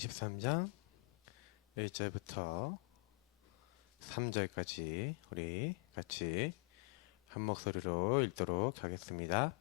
23장 1절부터 3절까지 우리 같이 한 목소리로 읽도록 하겠습니다.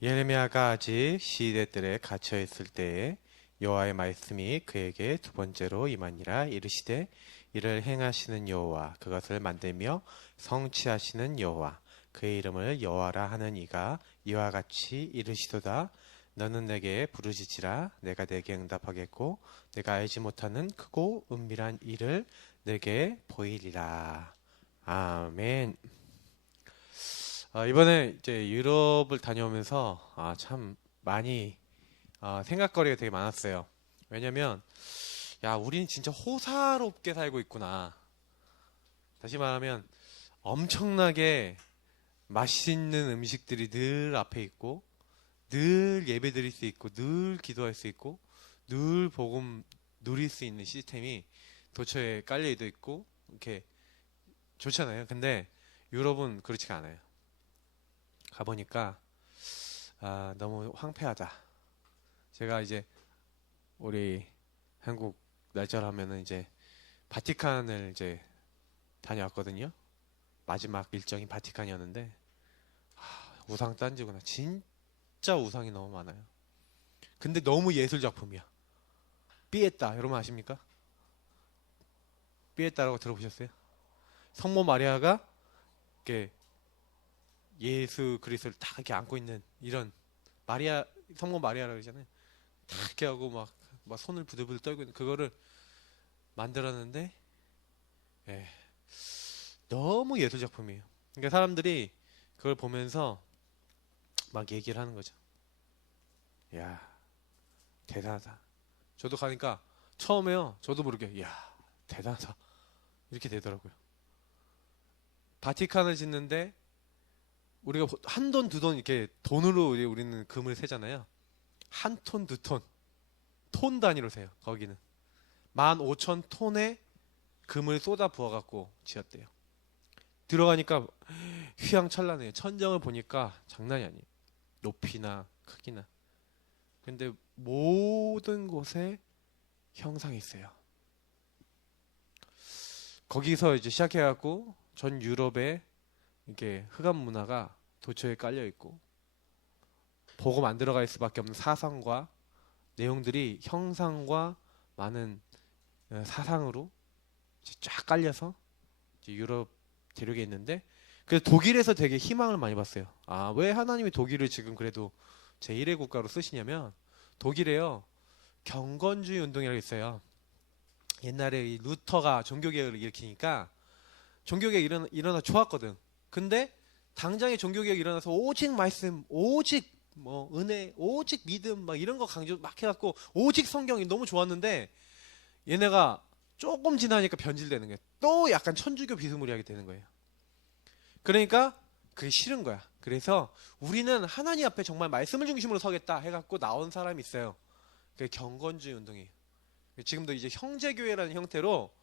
예레미야가 아직 시대 뜰에 갇혀 있을 때에 여호와의 말씀이 그에게 두 번째로 임하니라. 이르시되 이를 행하시는 여호와, 그것을 만들며 성취하시는 여호와, 그의 이름을 여호와라 하는 이가 이와 같이 이르시도다. 너는 내게 부르짖으라. 내가 내게 응답하겠고 내가 알지 못하는 크고 은밀한 일을 내게 보이리라. 아멘. 이번에 이제 유럽을 다녀오면서 참 많이 생각거리가 되게 많았어요. 왜냐면 우리는 진짜 호사롭게 살고 있구나. 다시 말하면 엄청나게 맛있는 음식들이 늘 앞에 있고, 늘 예배 드릴 수 있고, 늘 기도할 수 있고, 늘 복음 누릴 수 있는 시스템이 도처에 깔려 있고 이렇게 좋잖아요. 근데 유럽은 그렇지가 않아요. 가보니까 너무 황폐하다. 제가 이제 우리 한국 날짜로 하면은 이제 바티칸을 이제 다녀왔거든요. 마지막 일정이 바티칸이었는데 우상 딴지구나. 진짜 우상이 너무 많아요. 근데 너무 예술 작품이야. 삐에따 여러분 아십니까? 삐에따라고 들어보셨어요? 성모 마리아가 이렇게 예수 그리스도를 다 이렇게 안고 있는 이런 성모 마리아라고 그러잖아요. 다 이렇게 하고 막 손을 부들부들 떨고 있는 그거를 만들었는데 너무 예술 작품이에요. 그러니까 사람들이 그걸 보면서 막 얘기를 하는 거죠. 야, 대단하다. 저도 가니까 처음에요. 저도 모르게 대단하다 이렇게 되더라고요. 바티칸을 짓는데 우리가 한 돈, 두 돈 이렇게 돈으로 우리는 금을 세잖아요. 한 톤, 두 톤, 톤 단위로 세요. 거기는 15,000톤의 금을 쏟아 부어갖고 지었대요. 들어가니까 휘황찬란해요. 천정을 보니까 장난이 아니에요. 높이나 크기나. 근데 모든 곳에 형상이 있어요. 거기서 이제 시작해갖고 전 유럽에 이렇게 흑암 문화가 도처에 깔려 있고 복음 안 들어갈 수밖에 없는 사상과 내용들이 형상과 많은 사상으로 쫙 깔려서 이제 유럽 대륙에 있는데, 그래서 독일에서 되게 희망을 많이 봤어요. 왜 하나님이 독일을 지금 그래도 제1의 국가로 쓰시냐면, 독일에요 경건주의 운동이라고 있어요. 옛날에 이 루터가 종교개혁을 일으키니까 종교개혁 일어나 좋았거든. 근데 당장에 종교개혁 일어나서 오직 말씀, 오직 은혜, 오직 믿음 막 이런 거 강조 막 해갖고 오직 성경이 너무 좋았는데, 얘네가 조금 지나니까 변질되는 거예요. 또 약간 천주교 비스무리하게 되는 거예요. 그러니까 그게 싫은 거야. 그래서 우리는 하나님 앞에 정말 말씀을 중심으로 서겠다 해갖고 나온 사람이 있어요. 그게 경건주의 운동이에요. 지금도 이제 형제교회라는 형태로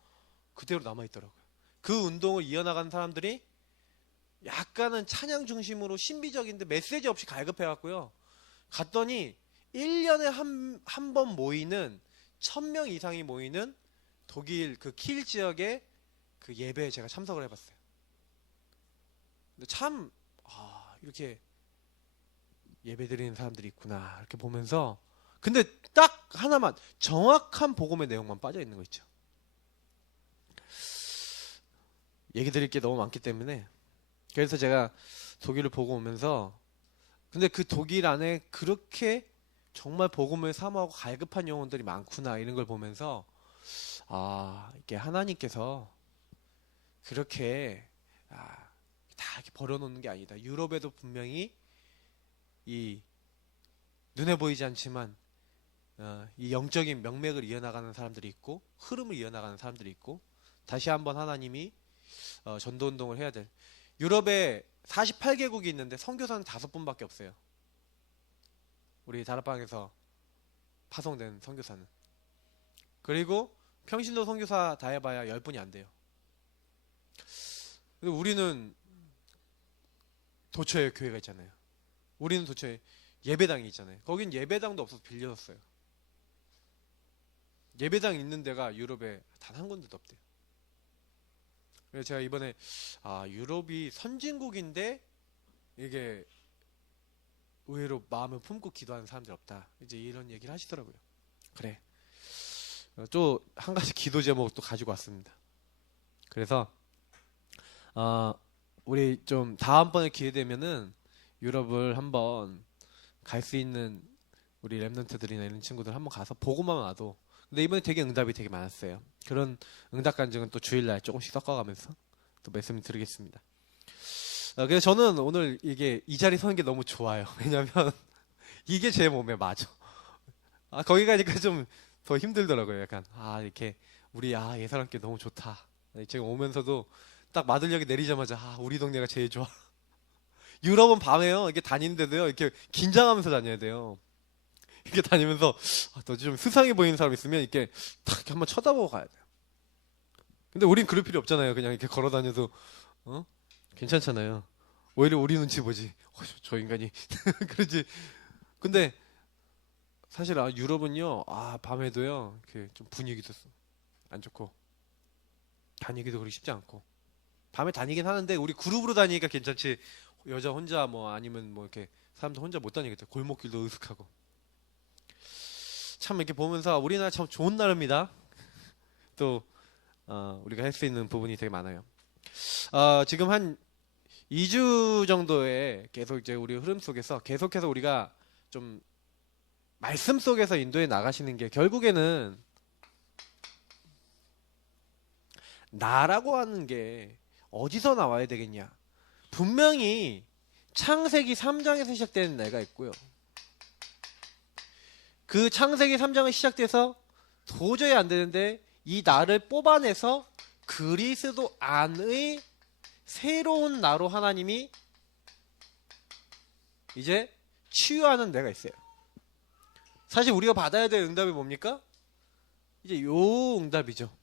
그대로 남아있더라고요. 그 운동을 이어나가는 사람들이 약간은 찬양 중심으로 신비적인데 메시지 없이 갈급해갖고요. 갔더니 1년에 한 번 모이는 1000명 이상이 모이는 독일 그 킬 지역의 그 예배에 제가 참석을 해봤어요. 근데 참 이렇게 예배 드리는 사람들이 있구나 이렇게 보면서, 근데 딱 하나만 정확한 복음의 내용만 빠져 있는 거 있죠. 얘기 드릴 게 너무 많기 때문에 그래서 제가 독일을 보고 오면서, 근데 그 독일 안에 그렇게 정말 복음을 사모하고 갈급한 영혼들이 많구나 이런 걸 보면서 이게 하나님께서 그렇게 다 이렇게 버려놓는 게 아니다. 유럽에도 분명히 이 눈에 보이지 않지만 이 영적인 명맥을 이어나가는 사람들이 있고 흐름을 이어나가는 사람들이 있고, 다시 한번 하나님이 전도운동을 해야 될, 유럽에 48개국이 있는데 선교사는 5분밖에 없어요. 우리 다락방에서 파송된 선교사는. 그리고 평신도 선교사 다 해봐야 10분이 안 돼요. 근데 우리는 도처에 교회가 있잖아요. 우리는 도처에 예배당이 있잖아요. 거긴 예배당도 없어서 빌려줬어요. 예배당 있는 데가 유럽에 단 한 군데도 없대요. 그래서 제가 이번에 유럽이 선진국인데 이게 의외로 마음을 품고 기도하는 사람들 없다. 이제 이런 얘기를 하시더라고요. 그래. 또 한 가지 기도 제목 또 가지고 왔습니다. 그래서 우리 좀 다음번에 기회 되면은 유럽을 한번 갈 수 있는 우리 랩런트들이나 이런 친구들 한번 가서 보고만 와도. 근데 이번에 되게 응답이 되게 많았어요. 그런 응답 간증은 또 주일날 조금씩 섞어가면서 또 말씀 드리겠습니다. 그래서 저는 오늘 이게 이 자리 서는 게 너무 좋아요. 왜냐면 이게 제 몸에 맞아. 거기 가니까 좀 더 힘들더라고요. 약간 이렇게 우리 예사람께 너무 좋다. 제가 오면서도 딱 마들역에 내리자마자 우리 동네가 제일 좋아. 유럽은 밤에요. 이게 다니는데도요. 이렇게 긴장하면서 다녀야 돼요. 이렇게 다니면서 또 좀 수상해 보이는 사람 있으면 이렇게 탁 이렇게 한번 쳐다보고 가야 돼요. 근데 우린 그럴 필요 없잖아요. 그냥 이렇게 걸어 다녀도 괜찮잖아요. 오히려 우리 눈치 보지. 저 인간이 그러지. 근데 사실 유럽은요. 밤에도요. 이렇게 좀 분위기도 안 좋고 다니기도 그렇게 쉽지 않고. 밤에 다니긴 하는데 우리 그룹으로 다니니까 괜찮지. 여자 혼자 아니면 이렇게 사람들 혼자 못 다니겠다. 골목길도 으슥하고. 참 이렇게 보면서 우리나라 참 좋은 나라입니다. 또 우리가 할 수 있는 부분이 되게 많아요. 지금 한 2주 정도의 계속 이제 우리 흐름 속에서 계속해서 우리가 좀 말씀 속에서 인도해 나가시는 게 결국에는 나라고 하는 게 어디서 나와야 되겠냐. 분명히 창세기 3장에서 시작되는 내가 있고요. 그 창세기 3장이 시작돼서 도저히 안 되는데 이 나를 뽑아내서 그리스도 안의 새로운 나로 하나님이 이제 치유하는 내가 있어요. 사실 우리가 받아야 될 응답이 뭡니까? 이제 요 응답이죠.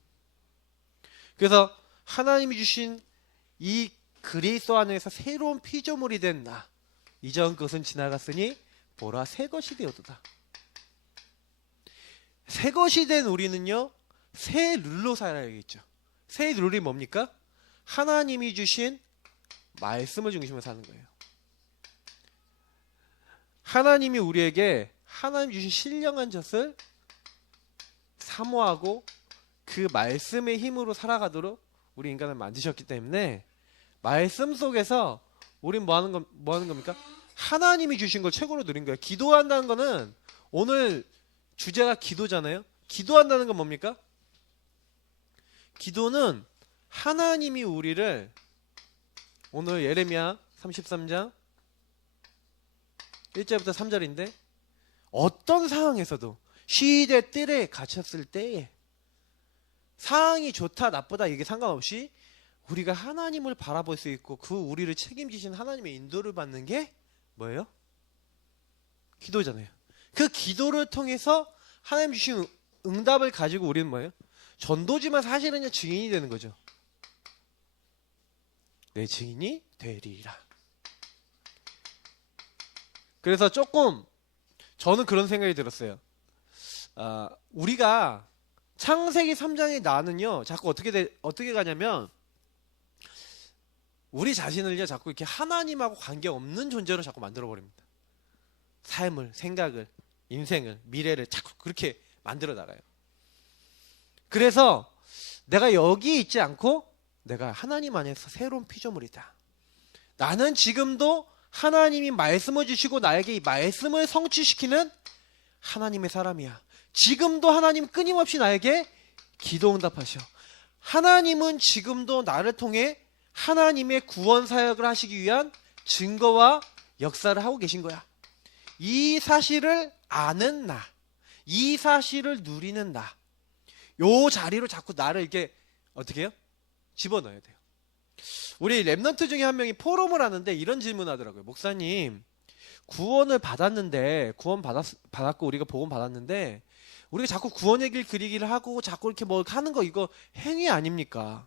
그래서 하나님이 주신 이 그리스도 안에서 새로운 피조물이 된 나. 이전 것은 지나갔으니 보라 새 것이 되었도다. 새 것이 된 우리는요. 새 룰로 살아야겠죠. 새 룰이 뭡니까? 하나님이 주신 말씀을 중심으로 사는 거예요. 하나님이 우리에게 하나님 주신 신령한 젖을 사모하고 그 말씀의 힘으로 살아가도록 우리 인간을 만드셨기 때문에 말씀 속에서 우린 뭐 하는 겁니까? 하나님이 주신 걸 최고로 누린 거예요. 기도한다는 거는 오늘 주제가 기도잖아요. 기도한다는 건 뭡니까? 기도는 하나님이 우리를 오늘 예레미야 33장 1절부터 3절인데 어떤 상황에서도 시대 뜰에 갇혔을 때에 상황이 좋다 나쁘다 이게 상관없이 우리가 하나님을 바라볼 수 있고 그 우리를 책임지신 하나님의 인도를 받는 게 뭐예요? 기도잖아요. 그 기도를 통해서 하나님 주신 응답을 가지고 우리는 뭐예요? 전도지만 사실은 증인이 되는 거죠. 내 증인이 되리라. 그래서 조금 저는 그런 생각이 들었어요. 우리가 창세기 3장의 나는요, 자꾸 어떻게 가냐면, 우리 자신을요, 자꾸 이렇게 하나님하고 관계없는 존재로 자꾸 만들어버립니다. 삶을, 생각을, 인생을, 미래를 자꾸 그렇게 만들어 나가요. 그래서 내가 여기 있지 않고 내가 하나님 안에서 새로운 피조물이다. 나는 지금도 하나님이 말씀을 주시고 나에게 이 말씀을 성취시키는 하나님의 사람이야. 지금도 하나님 끊임없이 나에게 기도 응답하셔. 하나님은 지금도 나를 통해 하나님의 구원 사역을 하시기 위한 증거와 역사를 하고 계신 거야. 이 사실을 아는 나, 이 사실을 누리는 나, 요 자리로 자꾸 나를 이렇게 어떻게 해요? 집어넣어야 돼요. 우리 랩런트 중에 한 명이 포럼을 하는데 이런 질문을 하더라고요. 목사님, 구원을 받았는데 구원 받았고 우리가 복음 받았는데 우리가 자꾸 구원의 길 그리기를 하고 자꾸 이렇게 뭐 하는 거 이거 행위 아닙니까?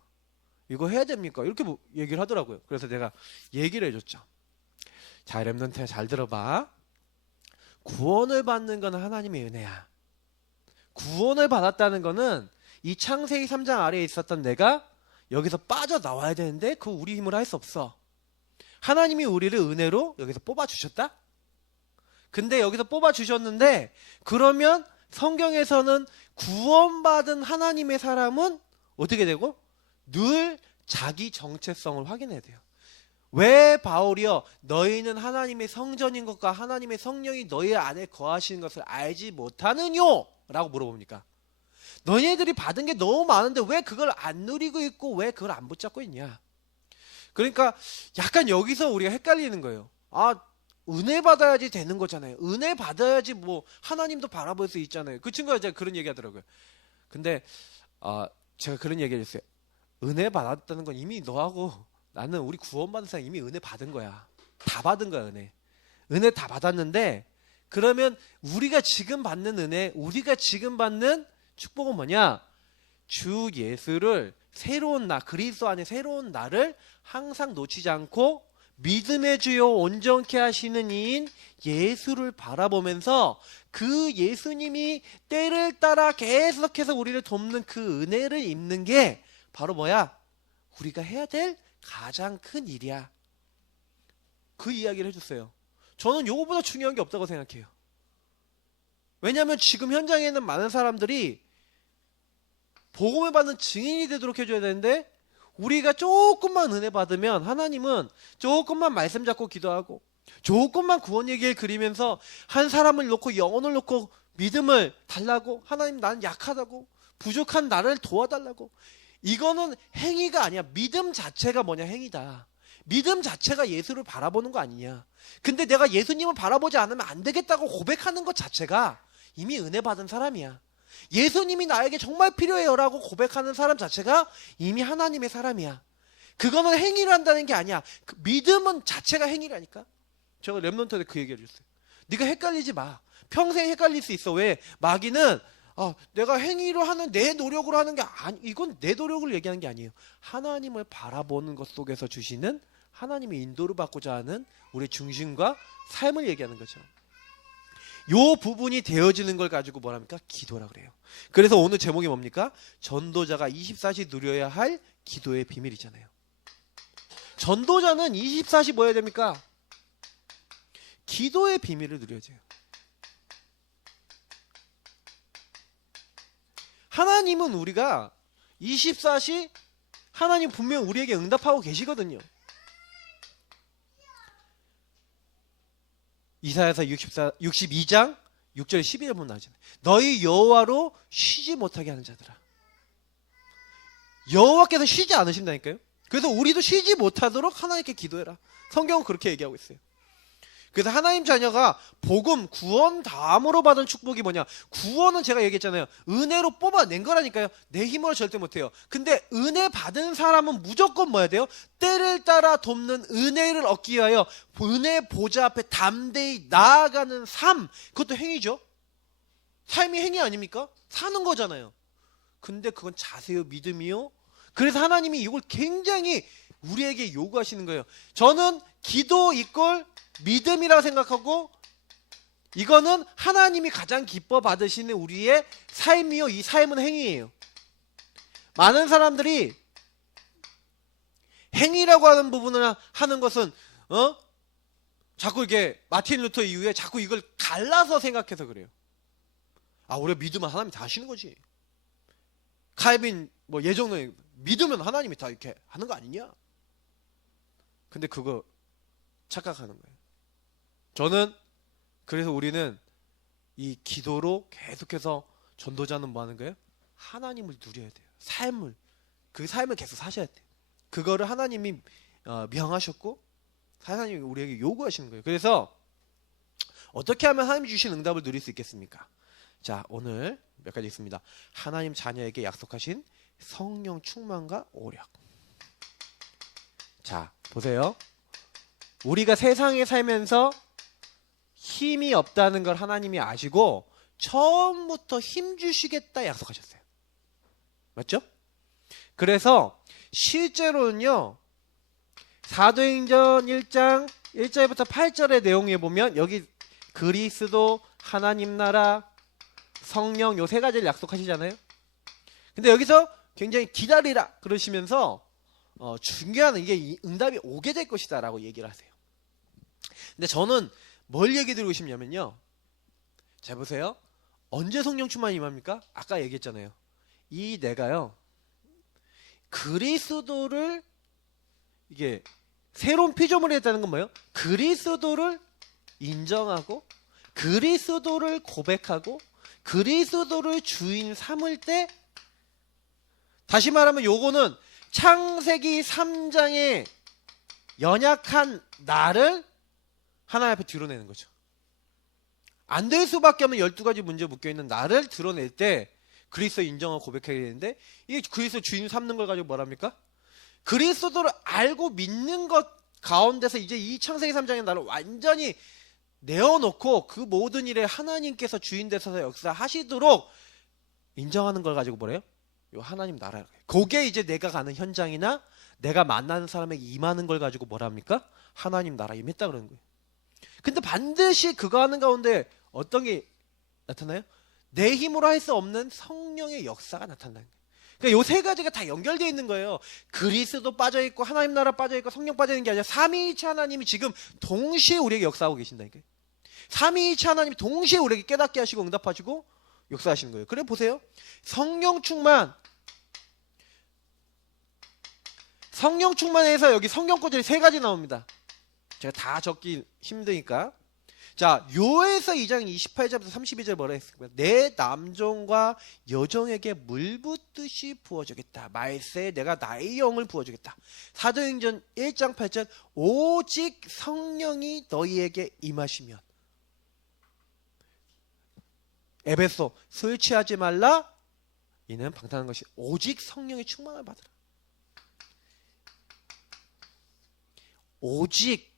이거 해야 됩니까? 이렇게 얘기를 하더라고요. 그래서 내가 얘기를 해줬죠. 자, 랩런트 잘 들어봐. 구원을 받는 건 하나님의 은혜야. 구원을 받았다는 거는 이 창세기 3장 아래에 있었던 내가 여기서 빠져나와야 되는데 그거 우리 힘으로 할 수 없어. 하나님이 우리를 은혜로 여기서 뽑아주셨다? 근데 여기서 뽑아주셨는데 그러면 성경에서는 구원받은 하나님의 사람은 어떻게 되고? 늘 자기 정체성을 확인해야 돼요. 왜 바울이여 너희는 하나님의 성전인 것과 하나님의 성령이 너희 안에 거하시는 것을 알지 못하느뇨? 라고 물어봅니까? 너희들이 받은 게 너무 많은데 왜 그걸 안 누리고 있고 왜 그걸 안 붙잡고 있냐? 그러니까 약간 여기서 우리가 헷갈리는 거예요. 아, 은혜 받아야지 되는 거잖아요. 은혜 받아야지 뭐 하나님도 바라볼 수 있잖아요. 그 친구가 제가 그런 얘기 하더라고요. 근데 제가 그런 얘기를 했어요. 은혜 받았다는 건 이미 너하고 나는 우리 구원받은 사람 이미 은혜 받은 거야. 다 받은 거야, 은혜. 은혜 다 받았는데 그러면 우리가 지금 받는 은혜, 우리가 지금 받는 축복은 뭐냐? 주 예수를 새로운 나, 그리스도 안에 새로운 나를 항상 놓치지 않고 믿음의 주요 온전케 하시는 이인 예수를 바라보면서 그 예수님이 때를 따라 계속해서 우리를 돕는 그 은혜를 입는 게 바로 뭐야? 우리가 해야 될 가장 큰 일이야. 그 이야기를 해줬어요. 저는 요거보다 중요한 게 없다고 생각해요. 왜냐하면 지금 현장에는 많은 사람들이 복음을 받는 증인이 되도록 해줘야 되는데 우리가 조금만 은혜 받으면 하나님은 조금만 말씀 잡고 기도하고 조금만 구원 얘기를 그리면서 한 사람을 놓고 영혼을 놓고 믿음을 달라고 하나님 나는 약하다고 부족한 나를 도와달라고 이거는 행위가 아니야. 믿음 자체가 뭐냐? 행위다. 믿음 자체가 예수를 바라보는 거 아니냐. 근데 내가 예수님을 바라보지 않으면 안 되겠다고 고백하는 것 자체가 이미 은혜 받은 사람이야. 예수님이 나에게 정말 필요해요 라고 고백하는 사람 자체가 이미 하나님의 사람이야. 그거는 행위를 한다는 게 아니야. 그 믿음은 자체가 행위라니까. 제가 랩런트 때 그 얘기를 해줬어요. 네가 헷갈리지 마. 평생 헷갈릴 수 있어. 왜? 마귀는 내가 행위로 하는 내 노력으로 하는 게 아니, 이건 내 노력을 얘기하는 게 아니에요. 하나님을 바라보는 것 속에서 주시는 하나님의 인도를 받고자 하는 우리의 중심과 삶을 얘기하는 거죠. 요 부분이 되어지는 걸 가지고 뭐랍니까? 기도라 그래요. 그래서 오늘 제목이 뭡니까? 전도자가 24시 누려야 할 기도의 비밀이잖아요. 전도자는 24시 뭐 해야 됩니까? 기도의 비밀을 누려야 돼요. 하나님은 우리가 24시 하나님 분명 우리에게 응답하고 계시거든요. 이사야서 62장 6절 11절 보면 나오잖아요. 너희 여호와로 쉬지 못하게 하는 자들아. 여호와께서 쉬지 않으신다니까요. 그래서 우리도 쉬지 못하도록 하나님께 기도해라. 성경은 그렇게 얘기하고 있어요. 그래서 하나님 자녀가 복음, 구원 다음으로 받은 축복이 뭐냐? 구원은 제가 얘기했잖아요. 은혜로 뽑아낸 거라니까요. 내 힘으로 절대 못해요. 근데 은혜 받은 사람은 무조건 뭐 해야 돼요? 때를 따라 돕는 은혜를 얻기 위하여 은혜 보좌 앞에 담대히 나아가는 삶. 그것도 행위죠. 삶이 행위 아닙니까? 사는 거잖아요. 근데 그건 자세요, 믿음이요. 그래서 하나님이 이걸 굉장히 우리에게 요구하시는 거예요. 저는 기도 이꼴 믿음이라고 생각하고 이거는 하나님이 가장 기뻐 받으시는 우리의 삶이요. 이 삶은 행위예요. 많은 사람들이 행위라고 하는 부분을 하는 것은 자꾸 이게 마틴 루터 이후에 자꾸 이걸 갈라서 생각해서 그래요. 우리가 믿으면 하나님이 다 하시는 거지. 칼빈 예정론에 믿으면 하나님이 다 이렇게 하는 거 아니냐? 근데 그거 착각하는 거예요. 저는 그래서 우리는 이 기도로 계속해서 전도자는 뭐 하는 거예요? 하나님을 누려야 돼요. 삶을. 그 삶을 계속 사셔야 돼요. 그거를 하나님이 명하셨고 하나님이 우리에게 요구하시는 거예요. 그래서 어떻게 하면 하나님이 주신 응답을 누릴 수 있겠습니까? 자, 오늘 몇 가지 있습니다. 하나님 자녀에게 약속하신 성령 충만과 오력. 자, 보세요. 우리가 세상에 살면서 힘이 없다는 걸 하나님이 아시고 처음부터 힘 주시겠다 약속하셨어요. 맞죠? 그래서 실제로는요. 사도행전 1장 1절부터 8절의 내용에 보면 여기 그리스도, 하나님 나라, 성령 요 세 가지를 약속하시잖아요. 근데 여기서 굉장히 기다리라 그러시면서 중요한 이게 응답이 오게 될 것이다 라고 얘기를 하세요. 근데 저는 뭘 얘기 드리고 싶냐면요, 자 보세요. 언제 성령 충만이 임합니까? 아까 얘기했잖아요. 이 내가요 그리스도를 이게 새로운 피조물이 됐다는 건 뭐예요? 그리스도를 인정하고 그리스도를 고백하고 그리스도를 주인 삼을 때, 다시 말하면 요거는 창세기 3장의 연약한 나를 하나님 앞에 드러내는 거죠. 안 될 수밖에 없는 12가지 문제에 묶여있는 나를 드러낼 때 그리스도 인정하고 고백해야 되는데, 이게 그리스도 주인 삼는 걸 가지고 뭐랍니까? 그리스도를 알고 믿는 것 가운데서 이제 이 창세기 3장의 나를 완전히 내어놓고 그 모든 일에 하나님께서 주인 되셔서 역사하시도록 인정하는 걸 가지고 뭐래요? 요 하나님 나라. 그게 이제 내가 가는 현장이나 내가 만나는 사람에게 임하는 걸 가지고 뭐랍니까? 하나님 나라 임했다 그러는 거예요. 근데 반드시 그거 하는 가운데 어떤 게 나타나요? 내 힘으로 할 수 없는 성령의 역사가 나타나는 거예요. 그러니까 요 세 가지가 다 연결되어 있는 거예요. 그리스도 빠져있고 하나님 나라 빠져있고 성령 빠져있는 게 아니라 삼위일체 하나님이 지금 동시에 우리에게 역사하고 계신다니까요. 삼위일체 하나님이 동시에 우리에게 깨닫게 하시고 응답하시고 역사하시는 거예요. 그래 보세요. 성령 충만해서 여기 성경 구절이 세 가지 나옵니다. 제가 다 적기 힘드니까. 자, 요에서 2장 28절부터 32절 뭐라 했습니까? 내 남종과 여종에게 물 붓듯이 부어주겠다. 말세에 내가 나의 영을 부어주겠다. 사도행전 1장 8절 오직 성령이 너희에게 임하시면. 에베소 술 취하지 말라. 이는 방탕한 것이 오직 성령의 충만을 받으라. 오직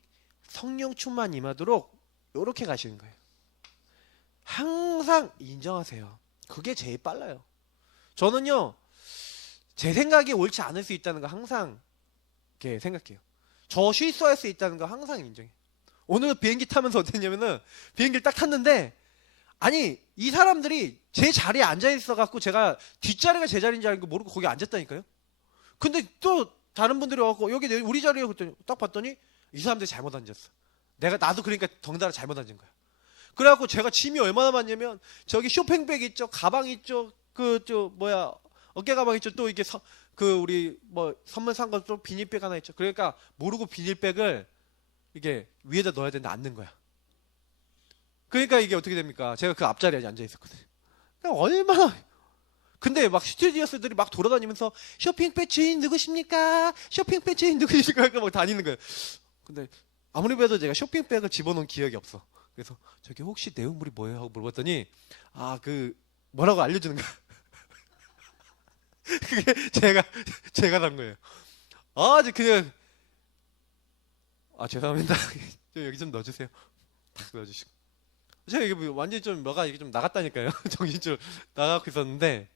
성령 충만 임하도록 이렇게 가시는 거예요. 항상 인정하세요. 그게 제일 빨라요. 저는요, 제 생각이 옳지 않을 수 있다는 거 항상 이렇게 생각해요. 저 실수할 수 있다는 거 항상 인정해요. 오늘 비행기 타면서 어땠냐면은, 비행기를 딱 탔는데, 아니 이 사람들이 제 자리에 앉아 있어갖고 제가 뒷자리가 제 자리인 줄 알고 모르고 거기 앉았다니까요. 근데 또 다른 분들이 와갖고 여기 우리 자리에 그랬더니 딱 봤더니 이 사람들이 잘못 앉았어. 나도 그러니까 덩달아 잘못 앉은 거야. 그래갖고 제가 짐이 얼마나 많냐면 저기 쇼핑백 있죠, 가방 있죠, 어깨 가방 있죠, 또 이게 우리 뭐 선물 산 거 또 비닐백 하나 있죠. 그러니까 모르고 비닐백을 이게 위에다 넣어야 되는데 안 넣은 거야. 그러니까 이게 어떻게 됩니까? 제가 그 앞자리에 앉아 있었거든요. 그러니까 얼마나. 근데 막 스튜디오스들이 막 돌아다니면서 쇼핑백 주인 누구십니까? 쇼핑백 주인 누구십니까? 이렇게 막 다니는 거예요. 근데 아무리 봐도 제가 쇼핑백을 집어넣은 기억이 없어. 그래서 저기 혹시 내용물이 뭐예요? 하고 물어봤더니 뭐라고 알려주는 거야. 그게 제가 단 거예요. 그냥 죄송합니다. 여기 좀 넣어주세요. 탁 넣어주시고. 제가 이게 완전히 좀 이게 좀 나갔다니까요. 정신 좀 나가고 있었는데.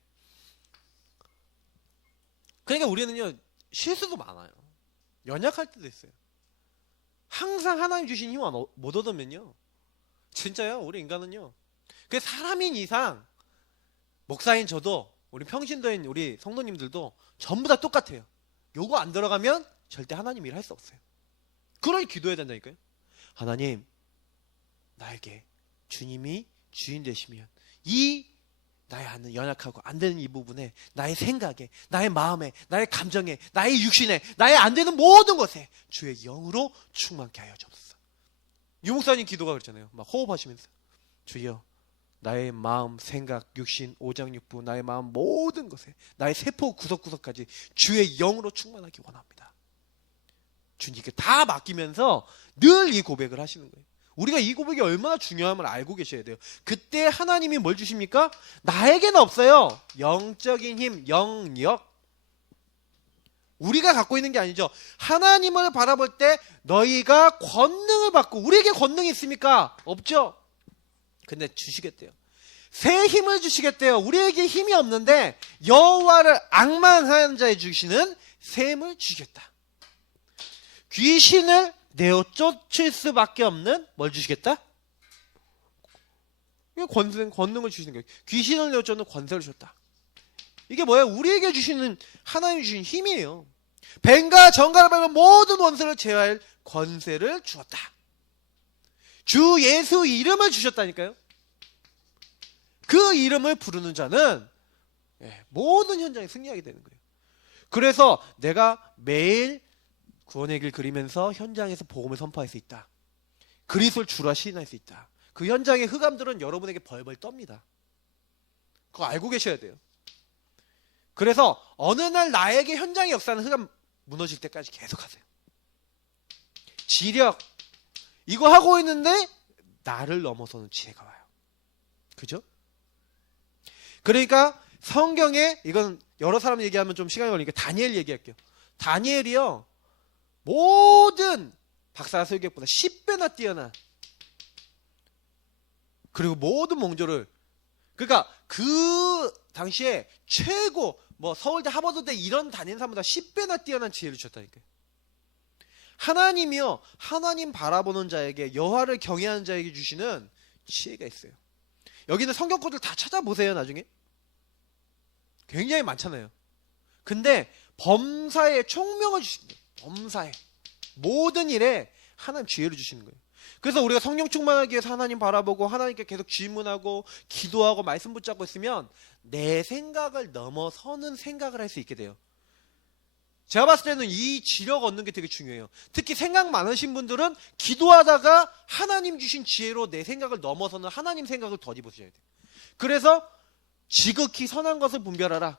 그러니까 우리는요, 실수도 많아요. 연약할 때도 있어요. 항상 하나님 주신 힘을 못 얻으면요, 진짜요, 우리 인간은요. 그 사람인 이상, 목사인 저도, 우리 평신도인 우리 성도님들도 전부 다 똑같아요. 요거 안 들어가면 절대 하나님 일 할 수 없어요. 그러니 기도해야 된다니까요. 하나님, 나에게 주님이 주인 되시면 나의 연약하고 안 되는 이 부분에, 나의 생각에, 나의 마음에, 나의 감정에, 나의 육신에, 나의 안 되는 모든 것에 주의 영으로 충만케 하여 주옵소서. 유목사님 기도가 그랬잖아요. 막 호흡하시면서 주여, 나의 마음, 생각, 육신, 오장육부, 나의 마음 모든 것에, 나의 세포 구석구석까지 주의 영으로 충만하기 원합니다. 주님께 다 맡기면서 늘 이 고백을 하시는 거예요. 우리가 이 고백이 얼마나 중요함을 알고 계셔야 돼요. 그때 하나님이 뭘 주십니까? 나에게는 없어요. 영적인 힘, 영역. 우리가 갖고 있는 게 아니죠. 하나님을 바라볼 때 너희가 권능을 받고, 우리에게 권능이 있습니까? 없죠. 근데 주시겠대요. 새 힘을 주시겠대요. 우리에게 힘이 없는데 여호와를 앙망하는 자에 주시는 새 힘을 주시겠다. 귀신을 내어 쫓을 수밖에 없는 뭘 주시겠다? 권능을 주시는 거예요. 귀신을 내쫓는 권세를 주셨다. 이게 뭐예요? 우리에게 주시는, 하나님이 주신 힘이에요. 뱀과 정갈을 밟은 모든 원수를 제어할 권세를 주었다. 주 예수 이름을 주셨다니까요. 그 이름을 부르는 자는 모든 현장에 승리하게 되는 거예요. 그래서 내가 매일 구원의 길 그리면서 현장에서 복음을 선포할 수 있다. 그리스도를 주라 시인할 수 있다. 그 현장의 흑암들은 여러분에게 벌벌 떱니다. 그거 알고 계셔야 돼요. 그래서 어느 날 나에게 현장의 역사는 흑암 무너질 때까지 계속 하세요. 지력, 이거 하고 있는데 나를 넘어서는 지혜가 와요. 그죠? 그러니까 성경에, 이건 여러 사람 얘기하면 좀 시간이 걸리니까 다니엘 얘기할게요. 다니엘이요, 모든 박사 설교보다 10배나 뛰어난, 그리고 모든 몽조를, 그러니까 그 당시에 최고, 뭐 서울대 하버드대 이런 다니는 사람보다 10배나 뛰어난 지혜를 주셨다니까요. 하나님이요, 하나님 바라보는 자에게, 여호와를 경외하는 자에게 주시는 지혜가 있어요. 여기는 성경 코드를 다 찾아보세요. 나중에 굉장히 많잖아요. 근데 범사에 총명을 주시는 거예요. 범사에 모든 일에 하나님 지혜를 주시는 거예요. 그래서 우리가 성령 충만하기 위해서 하나님 바라보고 하나님께 계속 질문하고 기도하고 말씀 붙잡고 있으면 내 생각을 넘어서는 생각을 할 수 있게 돼요. 제가 봤을 때는 이 지력 얻는 게 되게 중요해요. 특히 생각 많으신 분들은 기도하다가 하나님 주신 지혜로 내 생각을 넘어서는 하나님 생각을 덧입으셔야 돼요. 그래서 지극히 선한 것을 분별하라.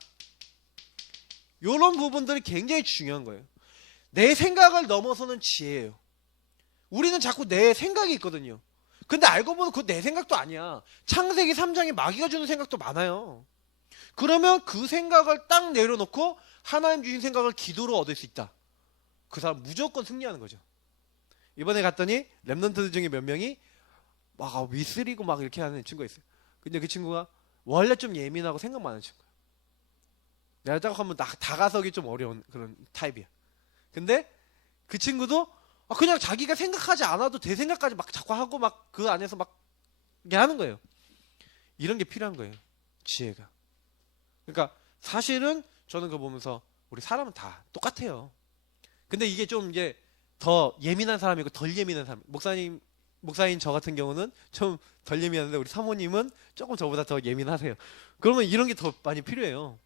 이런 부분들이 굉장히 중요한 거예요. 내 생각을 넘어서는 지혜예요. 우리는 자꾸 내 생각이 있거든요. 근데 알고 보면 그거 내 생각도 아니야. 창세기 3장에 마귀가 주는 생각도 많아요. 그러면 그 생각을 딱 내려놓고 하나님 주신 생각을 기도로 얻을 수 있다. 그 사람 무조건 승리하는 거죠. 이번에 갔더니 랩런트들 중에 몇 명이 막 미쓰리고 막 이렇게 하는 친구가 있어요. 근데 그 친구가 원래 좀 예민하고 생각 많은 친구야. 내가 딱 하면 다가서기 좀 어려운 그런 타입이야. 근데 그 친구도 그냥 자기가 생각하지 않아도 내 생각까지 막 자꾸 하고 막 그 안에서 막 이렇게 하는 거예요. 이런 게 필요한 거예요. 지혜가. 그러니까 사실은 저는 그거 보면서 우리 사람은 다 똑같아요. 근데 이게 좀 이제 더 예민한 사람이고 덜 예민한 사람. 목사님 저 같은 경우는 좀 덜 예민한데 우리 사모님은 조금 저보다 더 예민하세요. 그러면 이런 게 더 많이 필요해요.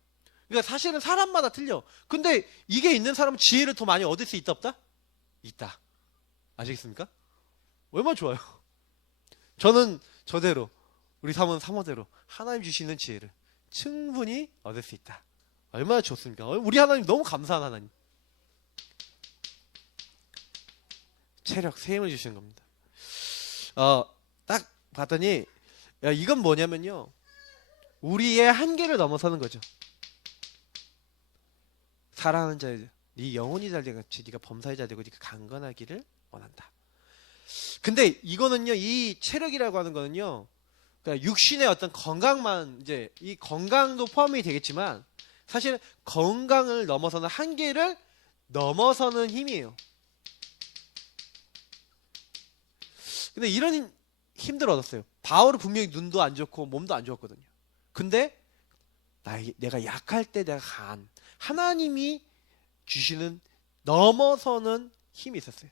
그러니까 사실은 사람마다 틀려. 근데 이게 있는 사람은 지혜를 더 많이 얻을 수 있다 없다? 있다. 아시겠습니까? 얼마나 좋아요. 저는 저대로, 우리 사모는 사모대로 하나님 주시는 지혜를 충분히 얻을 수 있다. 얼마나 좋습니까? 우리 하나님 너무 감사한 하나님. 체력, 새 힘을 주시는 겁니다. 딱 봤더니 이건 뭐냐면요, 우리의 한계를 넘어서는 거죠. 사랑하는 자들, 네 영혼이 잘되고 네가 범사에 잘되고 네가 강건하기를 원한다. 근데 이거는요, 이 체력이라고 하는 거는요, 그러니까 육신의 어떤 건강만, 이제 이 건강도 포함이 되겠지만 사실 건강을 넘어서는 한계를 넘어서는 힘이에요. 근데 이런 힘들 얻었어요. 바울은 분명히 눈도 안 좋고 몸도 안 좋았거든요. 근데 내가 약할 때 내가 강한 하나님이 주시는 넘어서는 힘이 있었어요.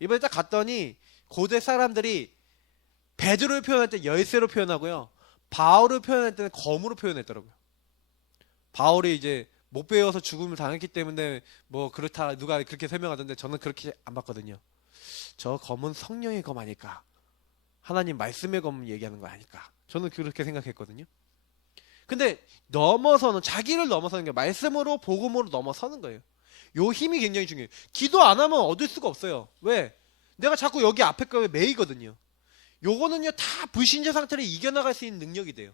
이번에 딱 갔더니 고대 사람들이 베드로를 표현할 때 열쇠로 표현하고요, 바울을 표현할 때는 검으로 표현했더라고요. 바울이 이제 못 배워서 죽음을 당했기 때문에 뭐 그렇다 누가 그렇게 설명하던데 저는 그렇게 안 봤거든요. 저 검은 성령의 검 아닐까, 하나님 말씀의 검 얘기하는 거 아닐까, 저는 그렇게 생각했거든요. 근데 넘어서는, 자기를 넘어서는 게 말씀으로 복음으로 넘어서는 거예요. 요 힘이 굉장히 중요해요. 기도 안 하면 얻을 수가 없어요. 왜? 내가 자꾸 여기 앞에 거에 매이거든요. 요거는요 다 불신자 상태를 이겨나갈 수 있는 능력이 돼요.